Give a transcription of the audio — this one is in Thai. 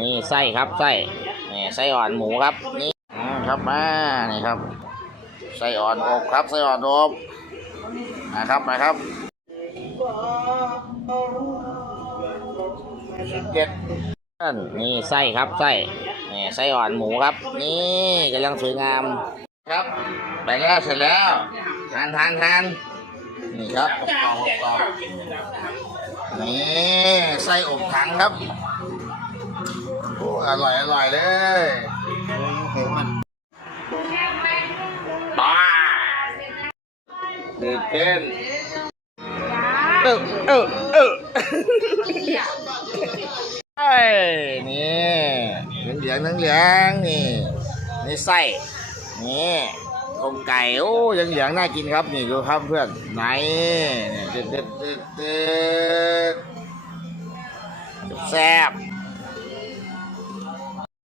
นี่ไส้ครับไส้นี่ไส้อ่อนหมูครับ นี่ครับมานี่ครับไส้อ่อนอบครับไส้อ่อนอบนะครับมาครับเจ็ดนนี่ไส้ครับไส้นี่ไส้อ่อนหมูครับ นี่กำลังสวยงามครับไปแล้วเสร็จแล้วทานทานทานนี่ครับกรอบกรอบนี่ไส้อบถังครับ อร่อยอร่อยเลยบ้าตื่นเต้นเออเออเออไอ้นี่เหลืองเหลืองเหลืองนี่นี่ไส้นี่อกไก่โอ้ยังเหลืองน่ากินครับนี่ดูครับเพื่อนไหนเด็ดเด็ดเด็ดเด็ดแซ่บ